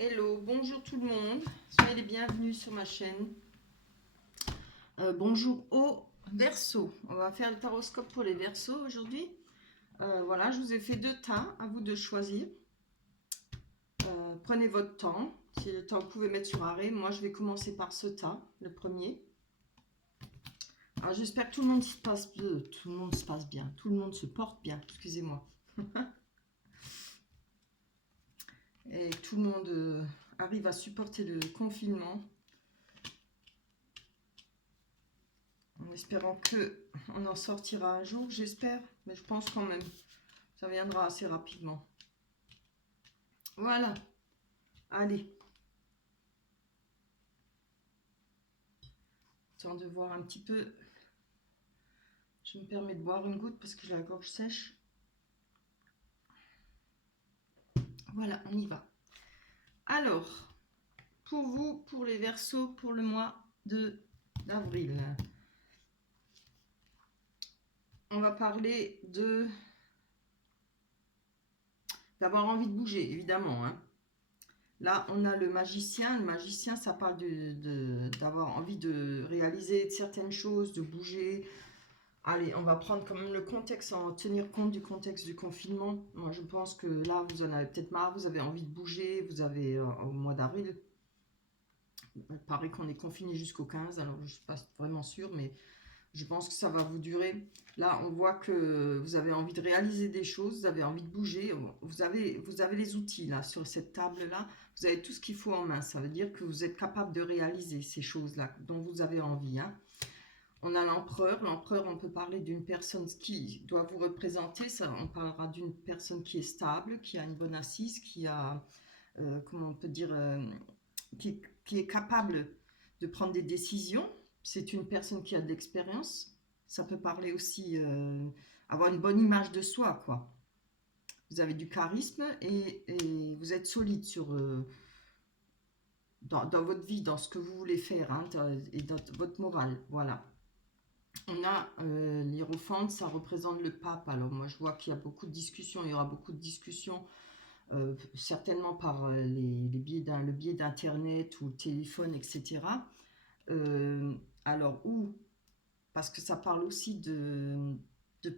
Hello, bonjour tout le monde, soyez les bienvenus sur ma chaîne. Bonjour aux Verseaux, on va faire le taroscope pour les Verseaux aujourd'hui. Voilà, je vous ai fait 2 tas, à vous de choisir. Prenez votre temps, si le temps vous pouvez mettre sur arrêt. Moi je vais commencer par ce tas, le premier. Alors j'espère que tout le monde se passe bien, tout le monde se porte bien, excusez-moi. Et que tout le monde arrive à supporter le confinement. En espérant que on en sortira un jour, j'espère, mais je pense quand même. Ça viendra assez rapidement. Voilà. Allez. Temps de voir un petit peu. Je me permets de boire une goutte parce que j'ai la gorge sèche. Voilà, on y va. Alors, pour vous, pour les Verseaux, pour le mois d'avril, on va parler d'avoir envie de bouger, évidemment. Là, on a le magicien. Le magicien, ça parle d'avoir envie de réaliser certaines choses, de bouger. Allez, on va prendre quand même le contexte, en tenir compte du contexte du confinement. Moi, je pense que là, vous en avez peut-être marre, vous avez envie de bouger, vous avez au mois d'avril. Il paraît qu'on est confiné jusqu'au 15, alors je ne suis pas vraiment sûre, mais je pense que ça va vous durer. Là, on voit que vous avez envie de réaliser des choses, vous avez envie de bouger. Vous avez les outils là, sur cette table-là. Vous avez tout ce qu'il faut en main. Ça veut dire que vous êtes capable de réaliser ces choses-là dont vous avez envie. On a l'empereur. L'empereur, on peut parler d'une personne qui doit vous représenter. Ça, on parlera d'une personne qui est stable, qui a une bonne assise, qui a, comment on peut dire, qui est capable de prendre des décisions. C'est une personne qui a de l'expérience. Ça peut parler aussi avoir une bonne image de soi, quoi. Vous avez du charisme et vous êtes solide dans votre vie, dans ce que vous voulez faire et dans votre morale. Voilà. On a l'hiérophante, ça représente le pape. Alors moi je vois qu'il y a beaucoup de discussions, il y aura beaucoup de discussions, certainement par le biais d'internet ou téléphone, etc. Alors, parce que ça parle aussi de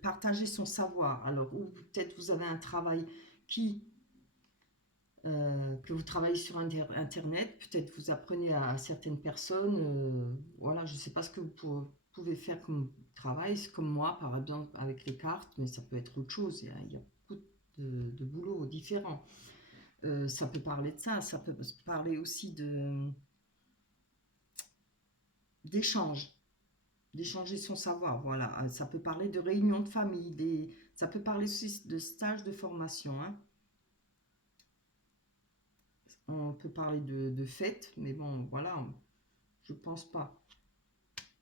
partager son savoir. Alors, ou peut-être vous avez un travail que vous travaillez sur Internet, peut-être vous apprenez à certaines personnes, voilà, je ne sais pas ce que vous pouvez faire comme travail, c'est comme moi, par exemple, avec les cartes, mais ça peut être autre chose, il y a beaucoup de boulot différents. Ça peut parler de ça peut parler aussi d'échange, d'échanger son savoir, voilà. Ça peut parler de réunions de famille, ça peut parler aussi de stages de formation. On peut parler de fêtes, mais bon, voilà, je pense pas.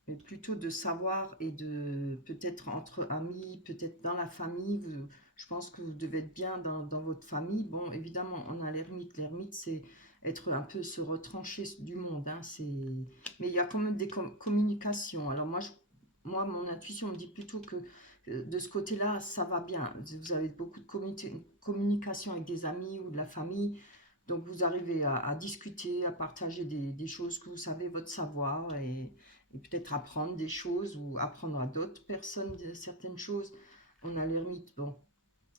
Mais plutôt de savoir et de peut-être entre amis, peut-être dans la famille. Je pense que vous devez être bien dans votre famille. Bon, évidemment, on a l'ermite. L'ermite, c'est être un peu se retrancher du monde. Mais il y a quand même des communications. Alors moi, mon intuition me dit plutôt que de ce côté-là, ça va bien. Vous avez beaucoup de communication avec des amis ou de la famille. Donc vous arrivez à discuter, à partager des choses que vous savez, votre savoir, et peut-être apprendre des choses ou apprendre à d'autres personnes certaines choses. On a l'ermite, bon,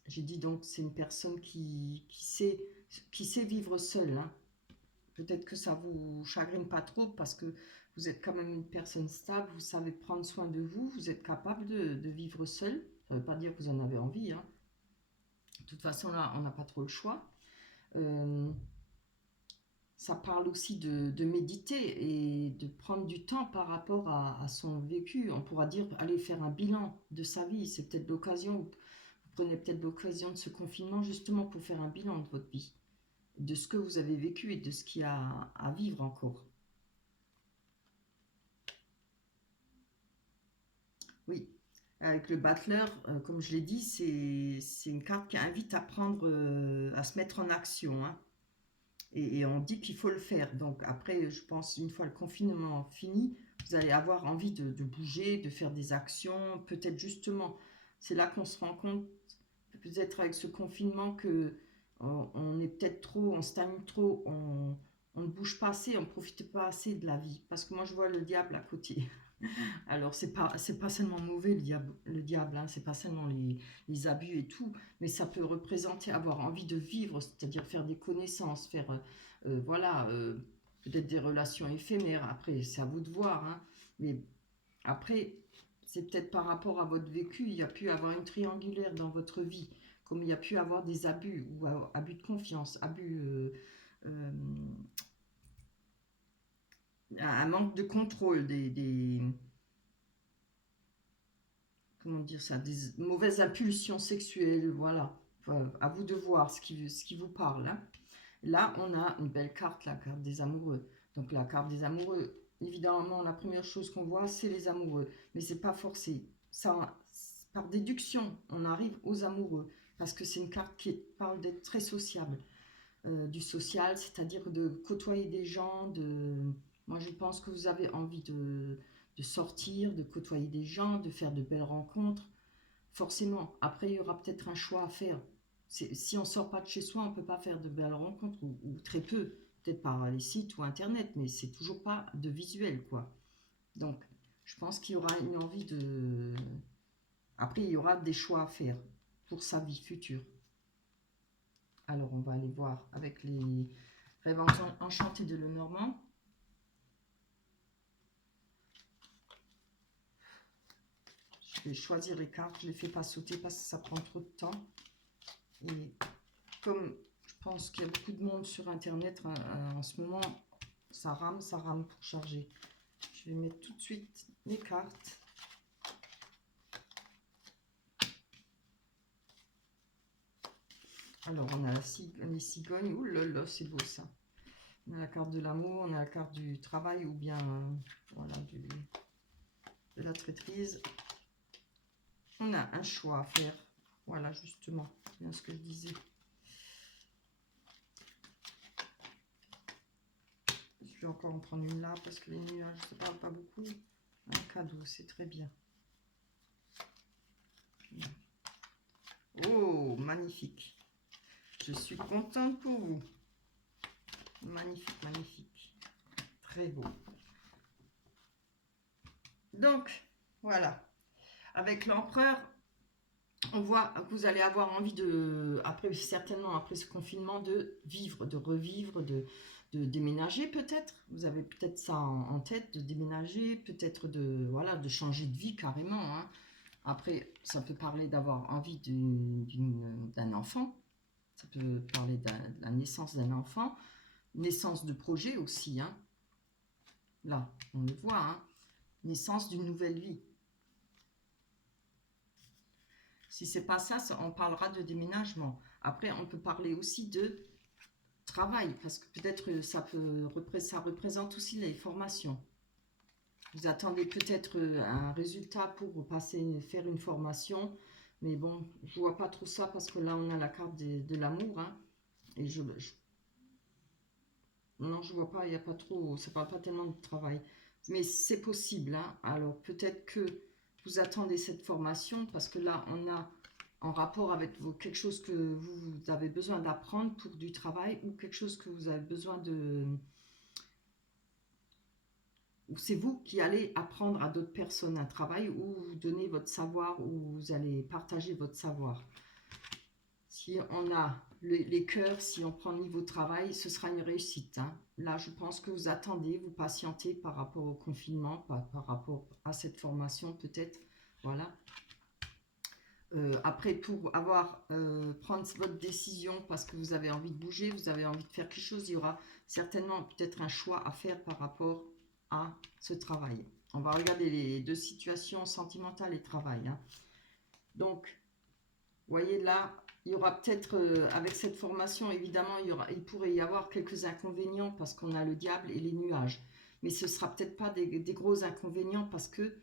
j'ai dit donc c'est une personne qui sait vivre seule. Peut-être que ça vous chagrine pas trop parce que vous êtes quand même une personne stable, vous savez prendre soin de vous, vous êtes capable de vivre seul. Ça ne veut pas dire que vous en avez envie. De toute façon, là, on n'a pas trop le choix. Ça parle aussi de méditer et de prendre du temps par rapport à son vécu. On pourra dire aller faire un bilan de sa vie. C'est peut-être l'occasion, vous prenez peut-être l'occasion de ce confinement justement pour faire un bilan de votre vie, de ce que vous avez vécu et de ce qu'il y a à vivre encore. Oui, avec le battleur, comme je l'ai dit, c'est une carte qui invite à prendre, à se mettre en action. Et on dit qu'il faut le faire. Donc après, je pense, une fois le confinement fini, vous allez avoir envie de bouger, de faire des actions. Peut-être justement, c'est là qu'on se rend compte, peut-être avec ce confinement, que on est peut-être trop, on stagne trop, on ne bouge pas assez, on ne profite pas assez de la vie. Parce que moi, je vois le diable à côté. Alors, c'est pas seulement mauvais le diable, hein, c'est pas seulement les abus et tout, mais ça peut représenter avoir envie de vivre, c'est-à-dire faire des connaissances, faire, voilà, peut-être des relations éphémères. Après, c'est à vous de voir, hein, mais après, c'est peut-être par rapport à votre vécu, il y a pu avoir une triangulaire dans votre vie, comme il y a pu avoir des abus, ou abus de confiance, abus, euh, un manque de contrôle, comment dire ça, des mauvaises impulsions sexuelles, voilà. Enfin, à vous de voir ce qui vous parle, hein. Là, on a une belle carte, la carte des amoureux. Donc la carte des amoureux, évidemment, la première chose qu'on voit, c'est les amoureux. Mais c'est pas forcé. Ça, par déduction, on arrive aux amoureux. Parce que c'est une carte qui parle d'être très sociable. Du social, c'est-à-dire de côtoyer des gens, moi je pense que vous avez envie de sortir, de côtoyer des gens, de faire de belles rencontres. Forcément, après il y aura peut-être un choix à faire. Si on ne sort pas de chez soi, on ne peut pas faire de belles rencontres, ou très peu, peut-être par les sites ou internet, mais c'est toujours pas de visuel, quoi. Donc, je pense qu'il y aura une envie de... Après, il y aura des choix à faire pour sa vie future. Alors, on va aller voir avec les rêves enchantés de Lenormand. Je vais choisir les cartes, je ne les fais pas sauter parce que ça prend trop de temps. Et comme je pense qu'il y a beaucoup de monde sur Internet en ce moment, ça rame pour charger. Je vais mettre tout de suite les cartes. Alors, on a les cigognes. Ouh là là, c'est beau ça. On a la carte de l'amour, on a la carte du travail ou bien voilà, de la traîtrise. On a un choix à faire. Voilà, justement, bien ce que je disais. Je vais encore en prendre une là parce que les nuages, ça parle pas beaucoup. Un cadeau, c'est très bien. Oh, magnifique. Je suis contente pour vous. Magnifique, magnifique. Très beau. Donc, voilà. Avec l'empereur, on voit que vous allez avoir envie de, après certainement après ce confinement, de vivre, de revivre, de déménager peut-être. Vous avez peut-être ça en tête, de déménager, peut-être de, voilà, de changer de vie carrément, hein. Après, ça peut parler d'avoir envie d'un enfant. Ça peut parler de la naissance d'un enfant. Naissance de projet aussi, hein. Là, on le voit, hein. Naissance d'une nouvelle vie. Si c'est pas ça, on parlera de déménagement. Après, on peut parler aussi de travail, parce que peut-être ça représente aussi les formations. Vous attendez peut-être un résultat pour faire une formation, mais bon, je vois pas trop ça parce que là on a la carte de l'amour, hein, et non, je vois pas, il y a pas trop, ça parle pas tellement de travail, mais c'est possible, hein. Alors peut-être que vous attendez cette formation parce que là on a en rapport avec quelque chose que vous avez besoin d'apprendre pour du travail ou quelque chose que vous avez besoin de... Ou c'est vous qui allez apprendre à d'autres personnes un travail ou vous donner votre savoir ou vous allez partager votre savoir. Si on a les cœurs, si on prend le niveau travail, ce sera une réussite, hein. Là, je pense que vous attendez, vous patientez par rapport au confinement, par rapport à cette formation peut-être. Voilà. Après, pour prendre votre décision parce que vous avez envie de bouger, vous avez envie de faire quelque chose, il y aura certainement peut-être un choix à faire par rapport à ce travail. On va regarder les deux situations sentimentales et travail, hein. Donc, vous voyez là, il y aura peut-être, avec cette formation, évidemment, il pourrait y avoir quelques inconvénients parce qu'on a le diable et les nuages. Mais ce ne sera peut-être pas des gros inconvénients parce que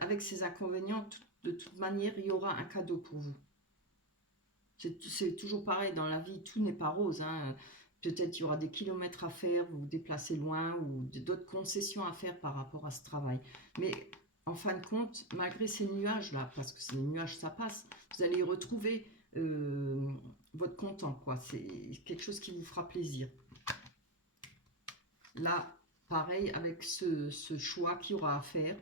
avec ces inconvénients, de toute manière, il y aura un cadeau pour vous. C'est toujours pareil, dans la vie, tout n'est pas rose, hein. Peut-être il y aura des kilomètres à faire, vous vous déplacez loin ou d'autres concessions à faire par rapport à ce travail. Mais en fin de compte, malgré ces nuages-là, parce que ces nuages, ça passe, vous allez y retrouver votre content, quoi. C'est quelque chose qui vous fera plaisir. Là, pareil, avec ce choix qu'il y aura à faire,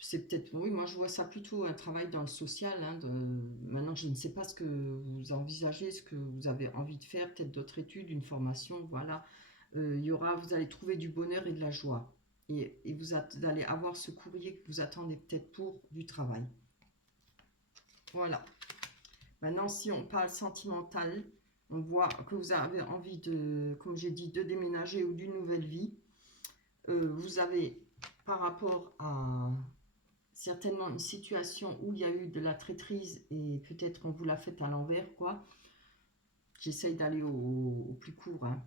c'est peut-être, oui, moi je vois ça plutôt un travail dans le social. Hein, maintenant, je ne sais pas ce que vous envisagez, ce que vous avez envie de faire, peut-être d'autres études, une formation, voilà. Vous allez trouver du bonheur et de la joie. Et vous allez avoir ce courrier que vous attendez peut-être pour du travail. Voilà. Maintenant, si on parle sentimental, on voit que vous avez envie de, comme j'ai dit, de déménager ou d'une nouvelle vie. Vous avez, par rapport à certainement une situation où il y a eu de la traîtrise et peut-être on vous l'a fait à l'envers, quoi. J'essaye d'aller au plus court. Hein.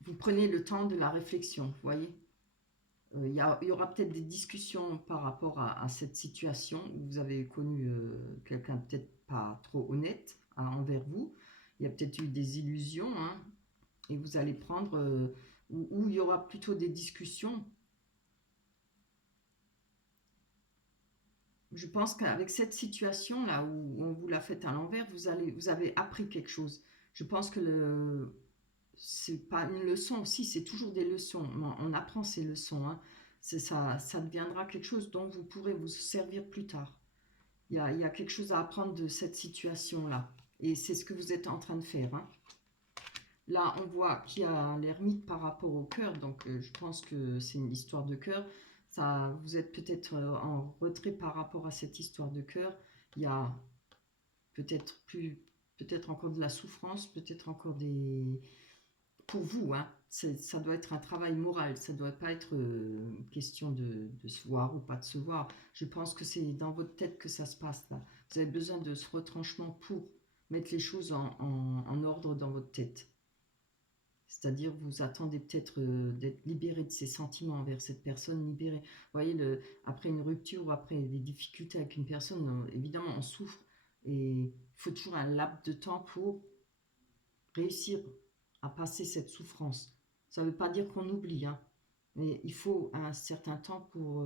Vous prenez le temps de la réflexion, vous voyez. Il y aura peut-être des discussions par rapport à cette situation où vous avez connu quelqu'un peut-être pas trop honnête envers vous. Il y a peut-être eu des illusions, hein, et vous allez prendre, où il y aura plutôt des discussions. Je pense qu'avec cette situation-là où on vous l'a fait à l'envers, vous avez appris quelque chose. Je pense que c'est pas une leçon aussi, c'est toujours des leçons. On apprend ces leçons. Hein. Ça deviendra quelque chose dont vous pourrez vous servir plus tard. Il y a quelque chose à apprendre de cette situation-là. Et c'est ce que vous êtes en train de faire. Hein. Là, on voit qu'il y a l'ermite par rapport au cœur. Donc, je pense que c'est une histoire de cœur. Ça, vous êtes peut-être en retrait par rapport à cette histoire de cœur. Il y a peut-être encore de la souffrance, peut-être encore des... Pour vous, hein, ça doit être un travail moral, ça ne doit pas être question de se voir ou pas de se voir. Je pense que c'est dans votre tête que ça se passe là. Vous avez besoin de ce retranchement pour mettre les choses en ordre dans votre tête. C'est-à-dire, vous attendez peut-être d'être libéré de ces sentiments envers cette personne, libéré. Vous voyez, après une rupture ou après des difficultés avec une personne, évidemment, on souffre. Et il faut toujours un laps de temps pour réussir à passer cette souffrance. Ça ne veut pas dire qu'on oublie, hein, mais il faut un certain temps pour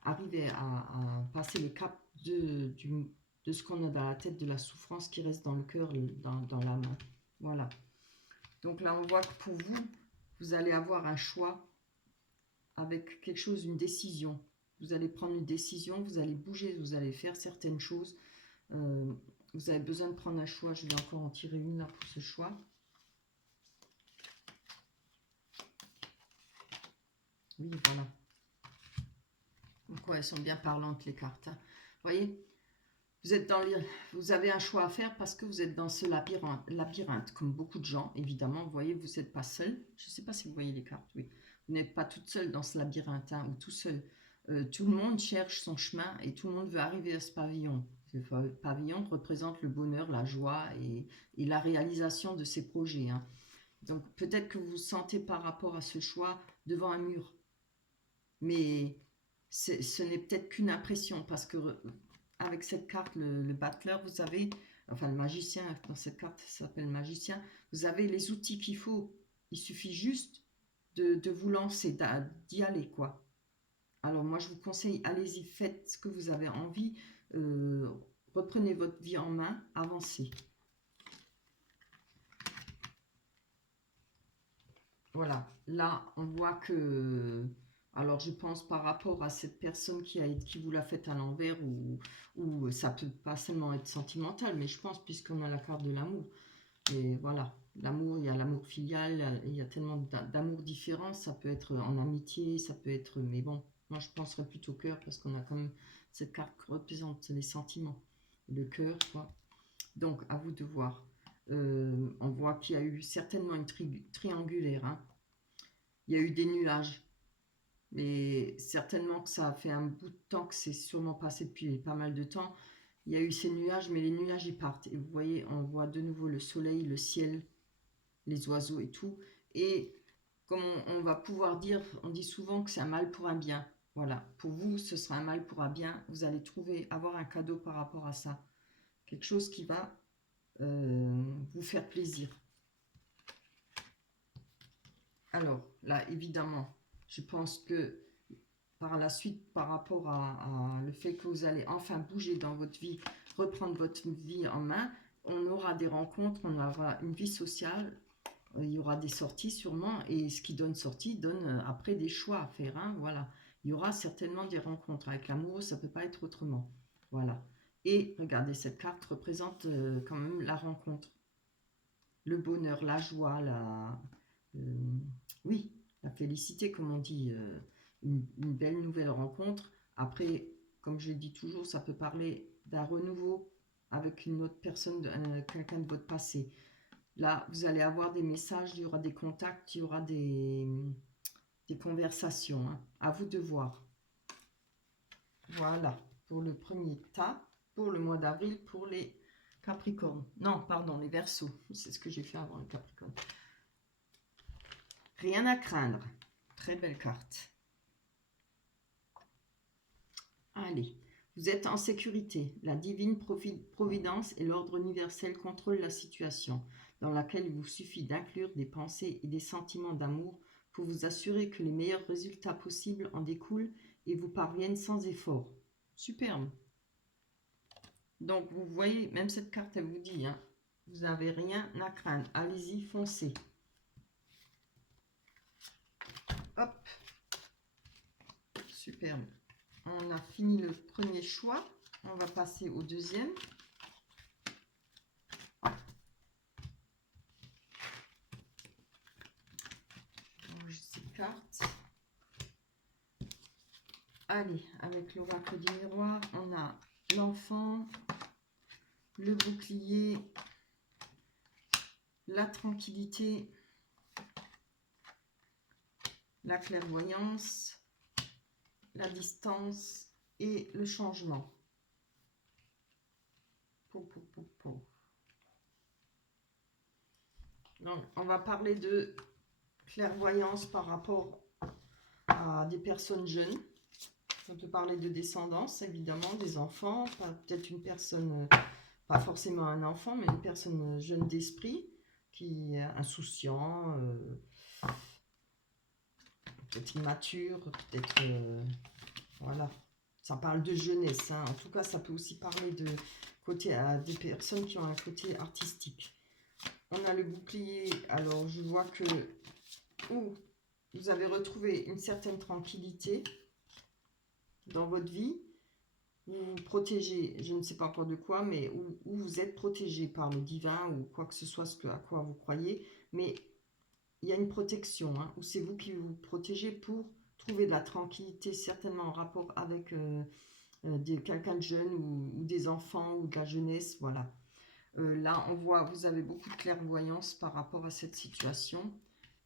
arriver à passer le cap de ce qu'on a dans la tête, de la souffrance qui reste dans le cœur, dans l'âme. Voilà. Donc là, on voit que pour vous, vous allez avoir un choix avec quelque chose, une décision. Vous allez prendre une décision, vous allez bouger, vous allez faire certaines choses. Vous avez besoin de prendre un choix. Je vais encore en tirer une là pour ce choix. Oui, voilà. Donc, ouais, elles sont bien parlantes, les cartes. Hein. Vous voyez, vous avez un choix à faire parce que vous êtes dans ce labyrinthe, comme beaucoup de gens, évidemment. Vous voyez, vous n'êtes pas seul. Je ne sais pas si vous voyez les cartes, oui. Vous n'êtes pas toute seule dans ce labyrinthe, hein, ou tout seul. Tout le monde cherche son chemin et tout le monde veut arriver à ce pavillon. Ce pavillon représente le bonheur, la joie et la réalisation de ses projets. Hein. Donc, peut-être que vous vous sentez par rapport à ce choix devant un mur. Mais ce n'est peut-être qu'une impression parce que avec cette carte, le battleur, vous avez, enfin le magicien, dans cette carte, ça s'appelle magicien, vous avez les outils qu'il faut. Il suffit juste de vous lancer, d'y aller, quoi. Alors moi, je vous conseille, allez-y, faites ce que vous avez envie, reprenez votre vie en main, avancez. Voilà, là, on voit que... Alors, je pense par rapport à cette personne qui vous l'a fait à l'envers, ou ça peut pas seulement être sentimental, mais je pense, puisqu'on a la carte de l'amour, et voilà, l'amour, il y a l'amour filial, il y a tellement d'amour différents, ça peut être en amitié, ça peut être... Mais bon, moi, je penserais plutôt cœur, parce qu'on a quand même cette carte qui représente les sentiments, le cœur, quoi. Donc, à vous de voir. On voit qu'il y a eu certainement une triangulaire, hein. Il y a eu des nuages, mais certainement que ça a fait un bout de temps que c'est sûrement passé depuis pas mal de temps. Il y a eu ces nuages, mais les nuages ils partent. Et vous voyez, on voit de nouveau le soleil, le ciel, les oiseaux et tout. Et comme on va pouvoir dire, on dit souvent que c'est un mal pour un bien. Voilà, pour vous, ce sera un mal pour un bien. Vous allez avoir un cadeau par rapport à ça. Quelque chose qui va vous faire plaisir. Alors, là, évidemment, je pense que par la suite, par rapport à le fait que vous allez enfin bouger dans votre vie, reprendre votre vie en main, on aura des rencontres, on aura une vie sociale, il y aura des sorties sûrement, et ce qui donne sortie donne après des choix à faire, hein, voilà. Il y aura certainement des rencontres. Avec l'amour, ça ne peut pas être autrement. Voilà. Et regardez, cette carte représente quand même la rencontre, le bonheur, la joie, oui, la félicité, comme on dit, une belle nouvelle rencontre. Après, comme je dis toujours, ça peut parler d'un renouveau avec une autre personne, quelqu'un de votre passé. Là, vous allez avoir des messages, il y aura des contacts, il y aura des conversations, hein. À vous de voir. Voilà, pour le premier tas, pour le mois d'avril, pour les Capricornes. Non, pardon, les Verseaux. C'est ce que j'ai fait avant les Capricornes. Rien à craindre. Très belle carte. Allez, vous êtes en sécurité. La divine providence et l'ordre universel contrôlent la situation, dans laquelle il vous suffit d'inclure des pensées et des sentiments d'amour pour vous assurer que les meilleurs résultats possibles en découlent et vous parviennent sans effort. Superbe. Donc, vous voyez, même cette carte, elle vous dit, hein, vous n'avez rien à craindre. Allez-y, foncez. Hop. Superbe. On a fini le premier choix. On va passer au deuxième. Je range ces cartes. Allez, avec l'oracle du miroir, on a l'enfant, le bouclier, la tranquillité, la clairvoyance, la distance et le changement. Donc, on va parler de clairvoyance par rapport à des personnes jeunes. On peut parler de descendance, évidemment, des enfants, peut-être une personne, pas forcément un enfant, mais une personne jeune d'esprit, qui est insouciant, peut-être immature, peut-être... voilà, ça parle de jeunesse, hein. En tout cas, ça peut aussi parler de côté à des personnes qui ont un côté artistique. On a le bouclier, alors je vois que vous avez retrouvé une certaine tranquillité dans votre vie, vous vous protégez, je ne sais pas encore de quoi, mais où vous êtes protégé par le divin ou quoi que ce soit à quoi vous croyez, mais il y a une protection, hein, où c'est vous qui vous protégez pour trouver de la tranquillité, certainement en rapport avec quelqu'un de jeune ou des enfants ou de la jeunesse, voilà. Là, on voit, vous avez beaucoup de clairvoyance par rapport à cette situation.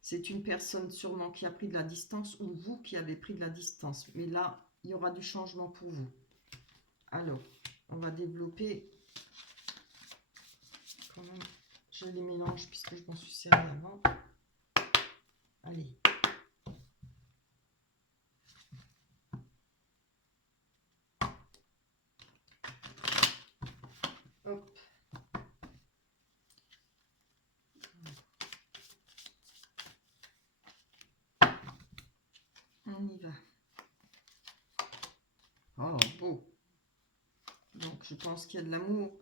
C'est une personne sûrement qui a pris de la distance ou vous qui avez pris de la distance. Mais là, il y aura du changement pour vous. Alors, on va développer. Quand même, je les mélange puisque je m'en suis servi avant. Allez. Hop. On y va. Oh, beau. Donc, je pense qu'il y a de l'amour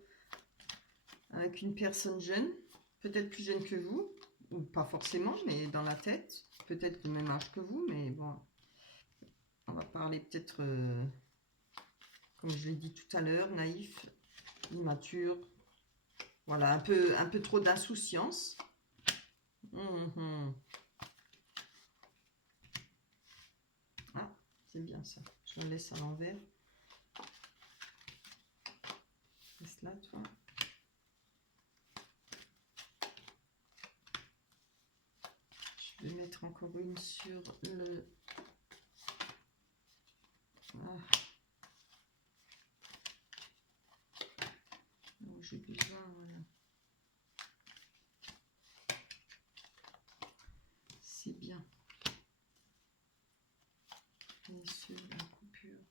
avec une personne jeune, peut-être plus jeune que vous, ou pas forcément, mais dans la tête, peut-être du même âge que vous, mais bon, on va parler peut-être, comme je l'ai dit tout à l'heure, naïf, immature, voilà, un peu trop d'insouciance. Ah, c'est bien ça, je le laisse à l'envers. Reste là, toi. Je vais mettre encore une sur le... Ah. J'ai besoin, voilà. C'est bien. Et sur la coupure.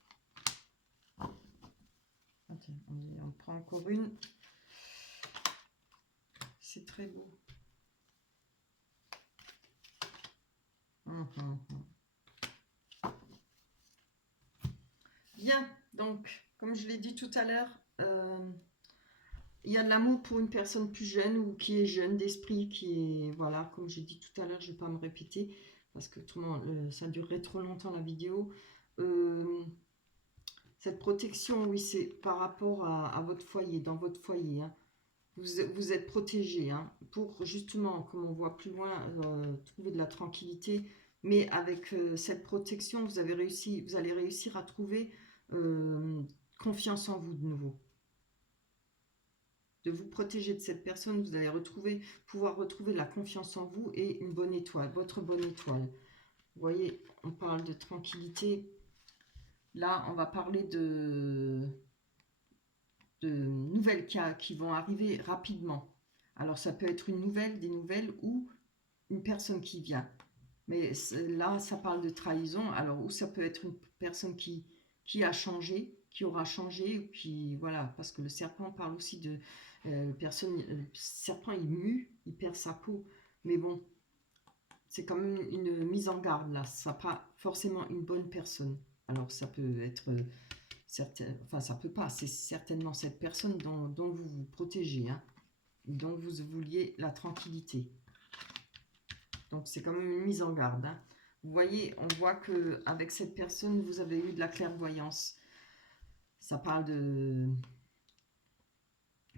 Attends, on prend encore une. C'est très beau. l'ai dit tout à l'heure, il y a de l'amour pour une personne plus jeune ou qui est jeune d'esprit, qui est, voilà, comme j'ai dit tout à l'heure, je ne vais pas me répéter, parce que tout le monde, ça durerait trop longtemps la vidéo. Cette protection, oui, c'est par rapport à votre foyer, dans votre foyer, hein. Vous êtes protégé, hein, pour justement, comme on voit plus loin, trouver de la tranquillité. Mais avec cette protection, vous allez réussir à trouver confiance en vous de nouveau. De vous protéger de cette personne, vous allez pouvoir retrouver la confiance en vous et une bonne étoile, votre bonne étoile. Vous voyez, on parle de tranquillité. Là, on va parler de nouvelles qui vont arriver rapidement. Alors, ça peut être une nouvelle, des nouvelles ou une personne qui vient. Mais là, ça parle de trahison. Alors, ou ça peut être une personne qui a changé, qui aura changé, ou qui, voilà, parce que le serpent parle aussi de le serpent, il mue, il perd sa peau. Mais bon, c'est quand même une mise en garde, là. Ça n'a pas forcément une bonne personne. Alors, ça peut être... enfin, ça peut pas, c'est certainement cette personne dont vous vous protégez, hein, dont vous vouliez la tranquillité. Donc, c'est quand même une mise en garde, hein. Vous voyez, on voit que avec cette personne, vous avez eu de la clairvoyance. Ça parle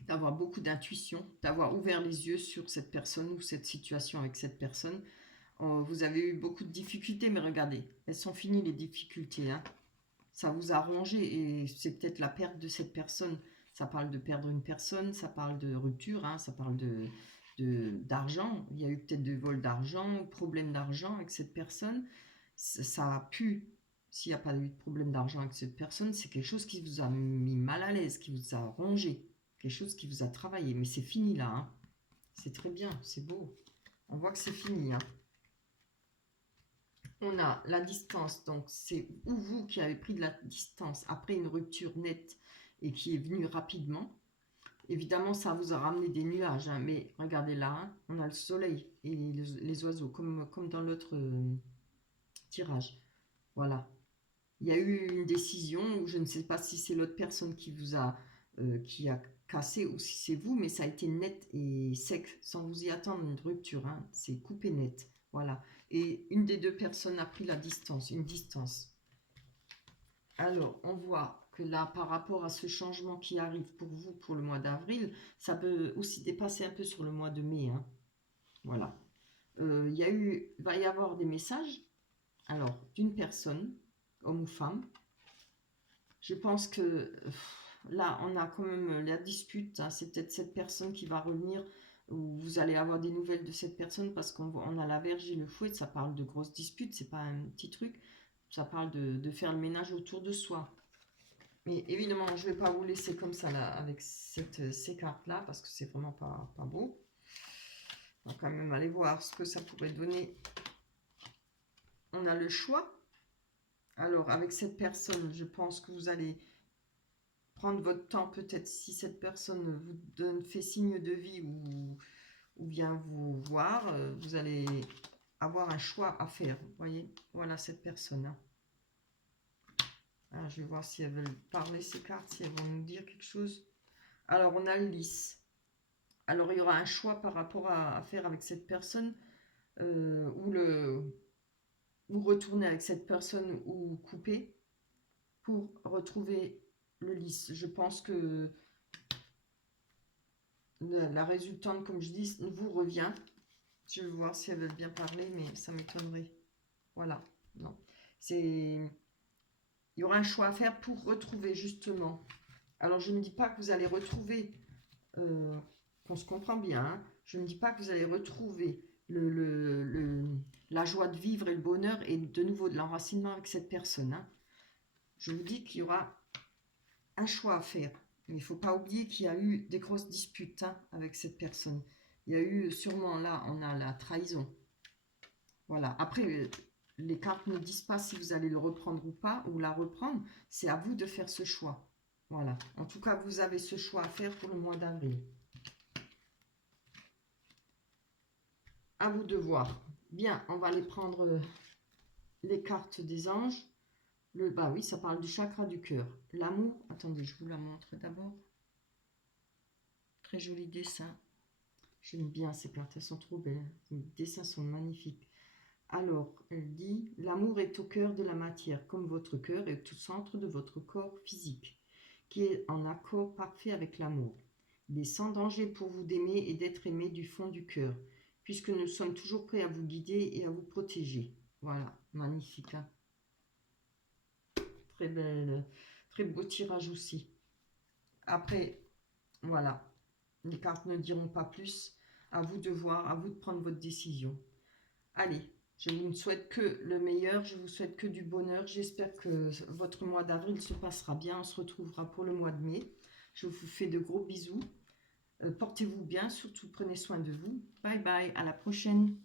d'avoir beaucoup d'intuition, d'avoir ouvert les yeux sur cette personne ou cette situation avec cette personne. Vous avez eu beaucoup de difficultés, mais regardez, elles sont finies les difficultés, hein. Ça vous a rongé et c'est peut-être la perte de cette personne. Ça parle de perdre une personne, ça parle de rupture, hein, ça parle d'argent. Il y a eu peut-être de vol d'argent, problème d'argent avec cette personne. Ça a pu, s'il n'y a pas eu de problème d'argent avec cette personne, c'est quelque chose qui vous a mis mal à l'aise, qui vous a rongé, quelque chose qui vous a travaillé. Mais c'est fini là, hein. C'est très bien, c'est beau. On voit que c'est fini, hein. On a la distance, donc c'est vous qui avez pris de la distance après une rupture nette et qui est venue rapidement. Évidemment, ça vous a ramené des nuages, hein, mais regardez là, hein, on a le soleil et les oiseaux, comme dans l'autre tirage. Voilà. Il y a eu une décision, où je ne sais pas si c'est l'autre personne qui a cassé ou si c'est vous, mais ça a été net et sec, sans vous y attendre, une rupture, hein. C'est coupé net. Voilà. Et une des deux personnes a pris la distance, une distance. Alors, on voit que là, par rapport à ce changement qui arrive pour vous pour le mois d'avril, ça peut aussi dépasser un peu sur le mois de mai, hein. Voilà. Il va y avoir des messages, alors, d'une personne, homme ou femme. Je pense que là, on a quand même la dispute, hein. C'est peut-être cette personne qui va revenir, ou vous allez avoir des nouvelles de cette personne, parce qu'on a la Vierge et le Fouet, ça parle de grosses disputes, c'est pas un petit truc. Ça parle de faire le ménage autour de soi. Mais évidemment, je ne vais pas vous laisser comme ça là, avec ces cartes-là, parce que c'est vraiment pas beau. On va quand même aller voir ce que ça pourrait donner. On a le choix. Alors, avec cette personne, je pense que vous allez prendre votre temps, peut-être si cette personne vous fait signe de vie ou vient vous voir, vous allez avoir un choix à faire. Vous voyez, voilà cette personne, hein. Alors, je vais voir si elles veulent parler, ces cartes, si elles vont nous dire quelque chose. Alors, on a le lys. Alors, il y aura un choix par rapport à faire avec cette personne, ou retourner avec cette personne ou couper pour retrouver le lys. Je pense que la résultante, comme je dis, vous revient. Je vais voir si elles veulent bien parler, mais ça m'étonnerait. Voilà, non. Il y aura un choix à faire pour retrouver, justement. Alors, je ne dis pas que vous allez retrouver, qu'on se comprend bien, hein. Je ne dis pas que vous allez retrouver la joie de vivre et le bonheur et de nouveau de l'enracinement avec cette personne, hein. Je vous dis qu'il y aura un choix à faire. Il ne faut pas oublier qu'il y a eu des grosses disputes, hein, avec cette personne. Il y a eu sûrement là, on a la trahison. Voilà. Après, les cartes ne disent pas si vous allez le reprendre ou pas, ou la reprendre. C'est à vous de faire ce choix. Voilà. En tout cas, vous avez ce choix à faire pour le mois d'avril. À vous de voir. Bien, on va aller prendre les cartes des anges. Bah oui, ça parle du chakra du cœur. L'amour, attendez, je vous la montre d'abord. Très joli dessin. J'aime bien ces cartes, elles sont trop belles. Les dessins sont magnifiques. Alors, elle dit, l'amour est au cœur de la matière, comme votre cœur est au centre de votre corps physique, qui est en accord parfait avec l'amour. Il est sans danger pour vous d'aimer et d'être aimé du fond du cœur, puisque nous sommes toujours prêts à vous guider et à vous protéger. Voilà, magnifique, hein. Très belle, très beau tirage aussi. Après, voilà, les cartes ne diront pas plus. À vous de voir, à vous de prendre votre décision. Allez, je vous ne souhaite que le meilleur, je vous souhaite que du bonheur. J'espère que votre mois d'avril se passera bien. On se retrouvera pour le mois de mai. Je vous fais de gros bisous. Portez-vous bien, surtout prenez soin de vous. Bye bye, à la prochaine.